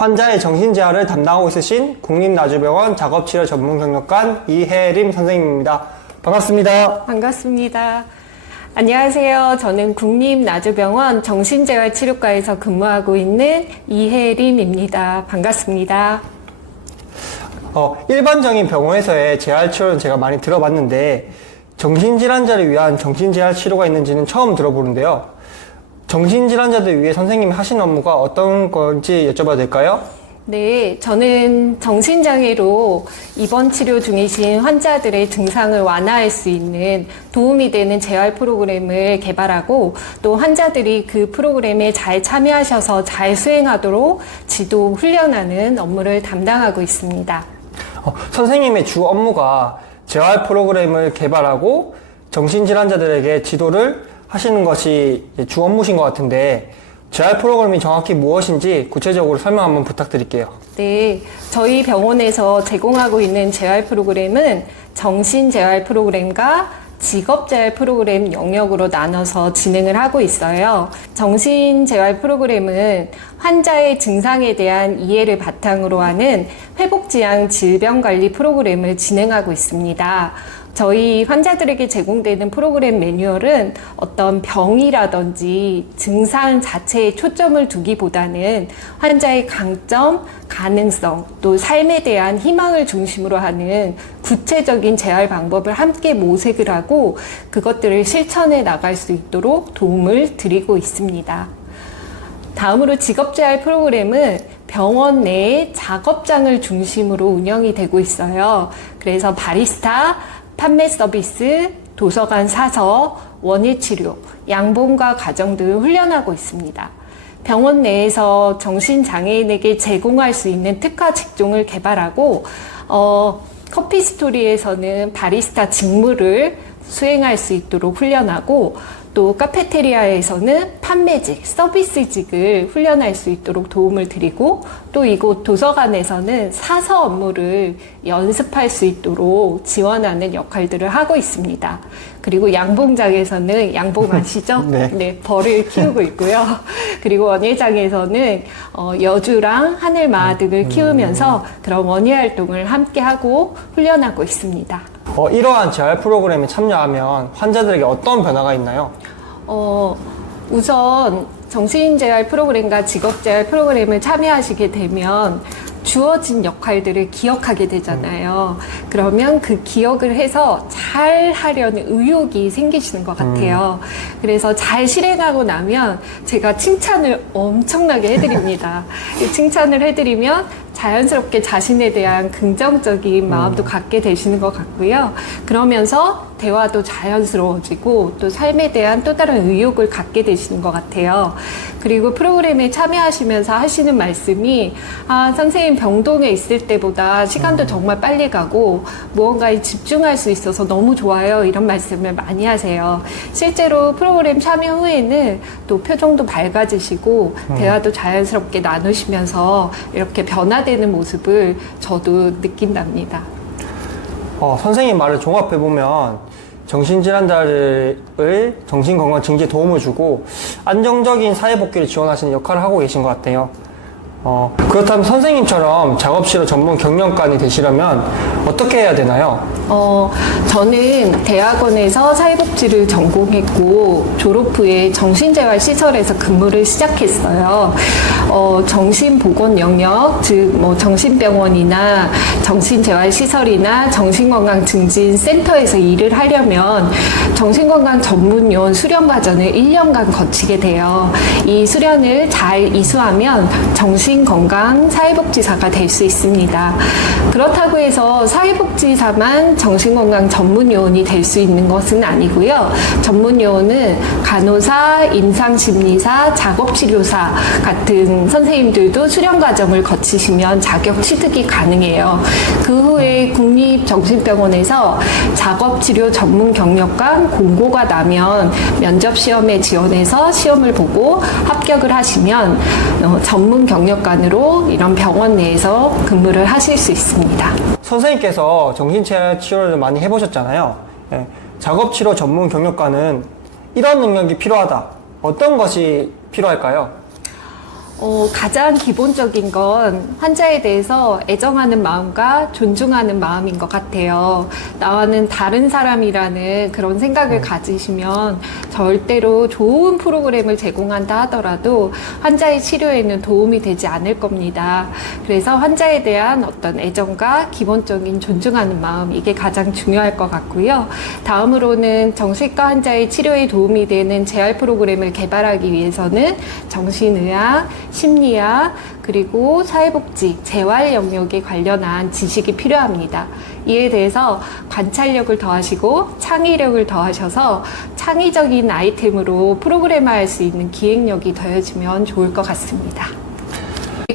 환자의 정신재활을 담당하고 있으신 국립나주병원 작업치료 전문경력관 이혜림 선생님입니다. 반갑습니다. 반갑습니다. 안녕하세요. 저는 국립나주병원 정신재활치료과에서 근무하고 있는 이혜림입니다. 반갑습니다. 어, 일반적인 병원에서의 재활치료는 제가 많이 들어봤는데 정신질환자를 위한 정신재활치료가 있는지는 처음 들어보는데요. 정신질환자들 위해 선생님이 하시는 업무가 어떤 건지 여쭤봐도 될까요? 네, 저는 정신장애로 입원 치료 중이신 환자들의 증상을 완화할 수 있는 도움이 되는 재활 프로그램을 개발하고 또 환자들이 그 프로그램에 잘 참여하셔서 잘 수행하도록 지도 훈련하는 업무를 담당하고 있습니다. 어, 선생님의 주 업무가 재활 프로그램을 개발하고 정신질환자들에게 지도를 하시는 것이 주 업무신 것 같은데 재활 프로그램이 정확히 무엇인지 구체적으로 설명 한번 부탁드릴게요. 네, 저희 병원에서 제공하고 있는 재활 프로그램은 정신 재활 프로그램과 직업 재활 프로그램 영역으로 나눠서 진행을 하고 있어요. 정신 재활 프로그램은 환자의 증상에 대한 이해를 바탕으로 하는 회복지향 질병 관리 프로그램을 진행하고 있습니다. 저희 환자들에게 제공되는 프로그램 매뉴얼은 어떤 병이라든지 증상 자체에 초점을 두기보다는 환자의 강점, 가능성, 또 삶에 대한 희망을 중심으로 하는 구체적인 재활 방법을 함께 모색을 하고 그것들을 실천해 나갈 수 있도록 도움을 드리고 있습니다. 다음으로 직업재활 프로그램은 병원 내에 작업장을 중심으로 운영이 되고 있어요. 그래서 바리스타, 판매 서비스, 도서관 사서, 원예 치료, 양봉과 가정 등을 훈련하고 있습니다. 병원 내에서 정신장애인에게 제공할 수 있는 특화 직종을 개발하고, 어, 커피 스토리에서는 바리스타 직무를 수행할 수 있도록 훈련하고, 또 카페테리아에서는 판매직, 서비스직을 훈련할 수 있도록 도움을 드리고 또 이곳 도서관에서는 사서 업무를 연습할 수 있도록 지원하는 역할들을 하고 있습니다. 그리고 양봉장에서는 양봉 아시죠? 네. 벌을 키우고 있고요. 그리고 원예장에서는 어, 여주랑 하늘마 등을 키우면서 그런 원예 활동을 함께 하고 훈련하고 있습니다. 어, 이러한 재활 프로그램에 참여하면 환자들에게 어떤 변화가 있나요? 어, 우선 정신재활 프로그램과 직업재활 프로그램을 참여하시게 되면 주어진 역할들을 기억하게 되잖아요. 그러면 그 기억을 해서 잘 하려는 의욕이 생기시는 것 같아요. 그래서 잘 실행하고 나면 제가 칭찬을 엄청나게 해드립니다. 이 칭찬을 해드리면 자연스럽게 자신에 대한 긍정적인 마음도 갖게 되시는 것 같고요. 그러면서 대화도 자연스러워지고 또 삶에 대한 또 다른 의욕을 갖게 되시는 것 같아요. 그리고 프로그램에 참여하시면서 하시는 말씀이 아, 선생님 병동에 있을 때보다 시간도 정말 빨리 가고 무언가에 집중할 수 있어서 너무 좋아요. 이런 말씀을 많이 하세요. 실제로 프로그램 참여 후에는 또 표정도 밝아지시고 대화도 자연스럽게 나누시면서 이렇게 변화되 는 모습을 저도 느낀답니다. 어, 선생님 말을 종합해보면 정신질환자를 정신건강 증진에 도움을 주고 안정적인 사회복귀를 지원하시는 역할을 하고 계신 것 같아요. 어, 그렇다면 선생님처럼 작업실로 전문 경영관이 되시려면 어떻게 해야 되나요? 어, 저는 대학원에서 사회복지를 전공했고 졸업 후에 정신재활 시설에서 근무를 시작했어요. 어, 정신보건 영역, 즉 뭐 정신병원이나 정신재활 시설이나 정신건강 증진 센터에서 일을 하려면 정신건강 전문요원 수련 과정을 1년간 거치게 돼요. 이 수련을 잘 이수하면 정신 건강 사회복지사가 될 수 있습니다. 그렇다고 해서 사회복지사만 정신건강 전문요원이 될 수 있는 것은 아니고요. 전문요원은 간호사, 임상심리사, 작업치료사 같은 선생님들도 수련 과정을 거치시면 자격 취득이 가능해요. 그 후에 국립정신병원에서 작업치료 전문 경력관 공고가 나면 면접 시험에 지원해서 시험을 보고 합격을 하시면 어, 전문 경력 관으로 이런 병원 내에서 근무를 하실 수 있습니다. 선생님께서 정신체험 치료를 많이 해보셨잖아요. 예, 작업치료 전문 경력과는 이런 능력이 필요하다. 어떤 것이 필요할까요? 어, 가장 기본적인 건 환자에 대해서 애정하는 마음과 존중하는 마음인 것 같아요. 나와는 다른 사람이라는 그런 생각을 가지시면 절대로 좋은 프로그램을 제공한다 하더라도 환자의 치료에는 도움이 되지 않을 겁니다. 그래서 환자에 대한 어떤 애정과 기본적인 존중하는 마음, 이게 가장 중요할 것 같고요. 다음으로는 정신과 환자의 치료에 도움이 되는 재활 프로그램을 개발하기 위해서는 정신의학, 심리학, 그리고 사회복지, 재활 영역에 관련한 지식이 필요합니다. 이에 대해서 관찰력을 더하시고 창의력을 더하셔서 창의적인 아이템으로 프로그램화할 수 있는 기획력이 더해지면 좋을 것 같습니다.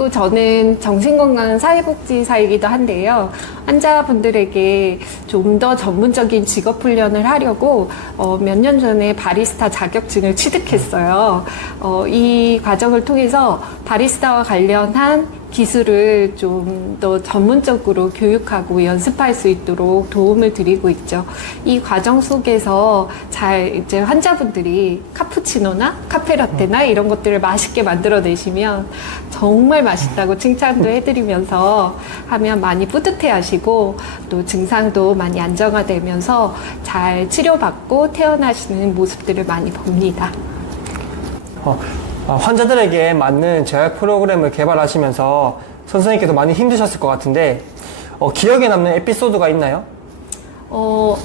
그리고 저는 정신건강 사회복지사이기도 한데요. 환자분들에게 좀 더 전문적인 직업 훈련을 하려고 어, 몇 년 전에 바리스타 자격증을 취득했어요. 어, 이 과정을 통해서 바리스타와 관련한 기술을 좀 더 전문적으로 교육하고 연습할 수 있도록 도움을 드리고 있죠. 이 과정 속에서 잘 이제 환자분들이 카푸치노나 카페라테나 이런 것들을 맛있게 만들어내시면 정말 맛있다고 칭찬도 해드리면서 하면 많이 뿌듯해 하시고 또 증상도 많이 안정화되면서 잘 치료받고 태어나시는 모습들을 많이 봅니다. 어, 어, 환자들에게 맞는 재활 프로그램을 개발하시면서 선생님께서 많이 힘드셨을 것 같은데 어, 기억에 남는 에피소드가 있나요? 어,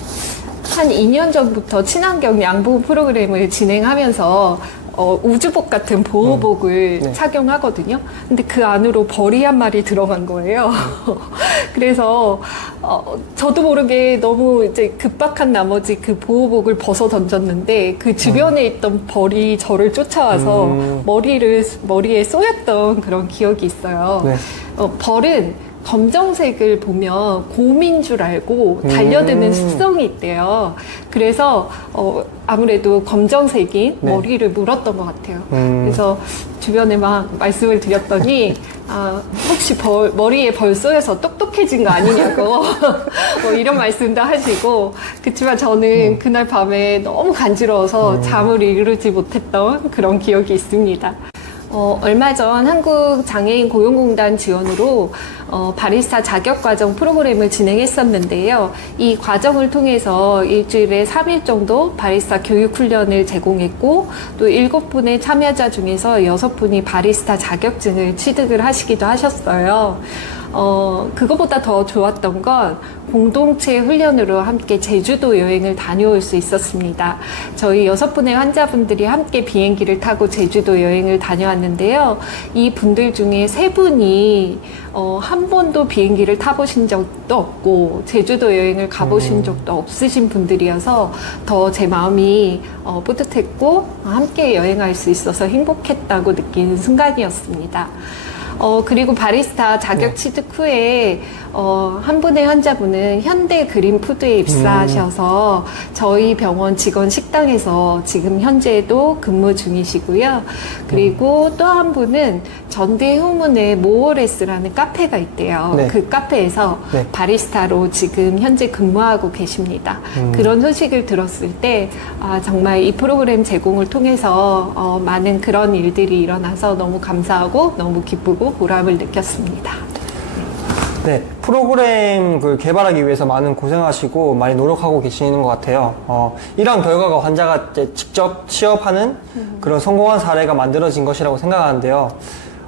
한 2년 전부터 친환경 양보 프로그램을 진행하면서 어, 우주복 같은 보호복을 네. 착용하거든요. 근데 그 안으로 벌이 한 마리 들어간 거예요. 그래서 어, 저도 모르게 너무 이제 급박한 나머지 그 보호복을 벗어 던졌는데 그 주변에 있던 벌이 저를 쫓아와서 음. 머리를 머리에 쏘였던 그런 기억이 있어요. 네. 어, 벌은 검정색을 보면 곰인 줄 알고 달려드는 음. 습성이 있대요. 그래서 어, 아무래도 검정색인 네. 머리를 물었던 것 같아요. 음. 그래서 주변에 막 말씀을 드렸더니 아, 혹시 벌, 머리에 벌 쏘여서 똑똑해진 거 아니냐고 뭐 이런 말씀도 하시고 그렇지만 저는 음. 그날 밤에 너무 간지러워서 잠을 이루지 못했던 그런 기억이 있습니다. 어, 얼마 전 한국 장애인 고용공단 지원으로 어, 바리스타 자격 과정 프로그램을 진행했었는데요. 이 과정을 통해서 일주일에 3일 정도 바리스타 교육 훈련을 제공했고 또 7분의 참여자 중에서 6분이 바리스타 자격증을 취득을 하시기도 하셨어요. 어, 그거보다 더 좋았던 건 공동체 훈련으로 함께 제주도 여행을 다녀올 수 있었습니다. 저희 여섯 분의 환자분들이 함께 비행기를 타고 제주도 여행을 다녀왔는데요. 이 분들 중에 세 분이 어, 한 번도 비행기를 타보신 적도 없고 제주도 여행을 가보신 적도 없으신 분들이어서 더 제 마음이 어, 뿌듯했고 함께 여행할 수 있어서 행복했다고 느끼는 순간이었습니다. 어, 그리고 바리스타 자격 취득 후에, 어, 한 분의 환자분은 현대 그린 푸드에 입사하셔서 저희 병원 직원 식당에서 지금 현재도 근무 중이시고요. 그리고 또 한 분은 전대 후문에 모어레스라는 카페가 있대요. 네. 그 카페에서 네. 바리스타로 지금 현재 근무하고 계십니다. 그런 소식을 들었을 때, 아, 정말 이 프로그램 제공을 통해서 어, 많은 그런 일들이 일어나서 너무 감사하고 너무 기쁘고 보람을 느꼈습니다. 네, 프로그램 그 개발하기 위해서 많은 고생하시고 많이 노력하고 계시는 것 같아요. 어, 이러한 결과가 환자가 이제 직접 취업하는 그런 성공한 사례가 만들어진 것이라고 생각하는데요.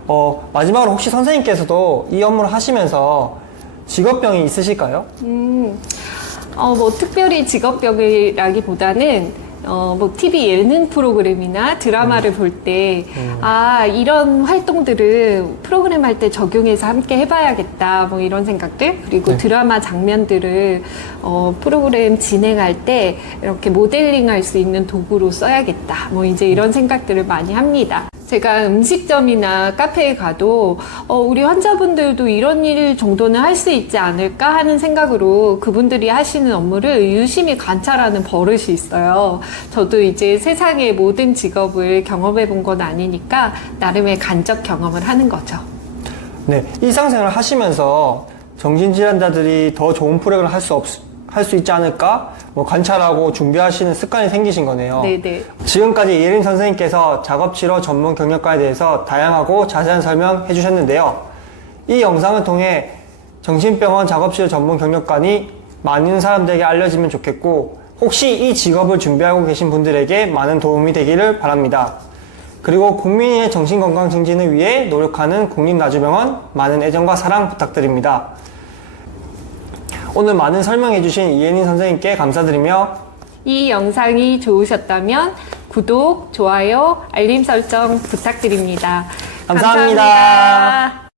어, 마지막으로 혹시 선생님께서도 이 업무를 하시면서 직업병이 있으실까요? 어, 뭐 특별히 직업병이라기보다는 어, 뭐 TV 예능 프로그램이나 드라마를 볼 때, 아, 이런 활동들을 프로그램 할 때 적용해서 함께 해봐야겠다, 뭐 이런 생각들. 그리고 네. 드라마 장면들을, 어, 프로그램 진행할 때 이렇게 모델링 할 수 있는 도구로 써야겠다. 뭐 이제 이런 생각들을 많이 합니다. 제가 음식점이나 카페에 가도 어, 우리 환자분들도 이런 일 정도는 할 수 있지 않을까 하는 생각으로 그분들이 하시는 업무를 유심히 관찰하는 버릇이 있어요. 저도 이제 세상의 모든 직업을 경험해 본 건 아니니까 나름의 간접 경험을 하는 거죠. 네, 일상생활 하시면서 정신질환자들이 더 좋은 프로그램을 할 수 할 수 있지 않을까? 뭐 관찰하고 준비하시는 습관이 생기신 거네요. 네네. 지금까지 이예린 선생님께서 작업치료 전문 경력과에 대해서 다양하고 자세한 설명해 주셨는데요. 이 영상을 통해 정신병원 작업치료 전문 경력관이 많은 사람들에게 알려지면 좋겠고, 혹시 이 직업을 준비하고 계신 분들에게 많은 도움이 되기를 바랍니다. 그리고 국민의 정신건강 증진을 위해 노력하는 국립나주병원 많은 애정과 사랑 부탁드립니다. 오늘 많은 설명해주신 이예린 선생님께 감사드리며 이 영상이 좋으셨다면 구독, 좋아요, 알림 설정 부탁드립니다 감사합니다. 감사합니다.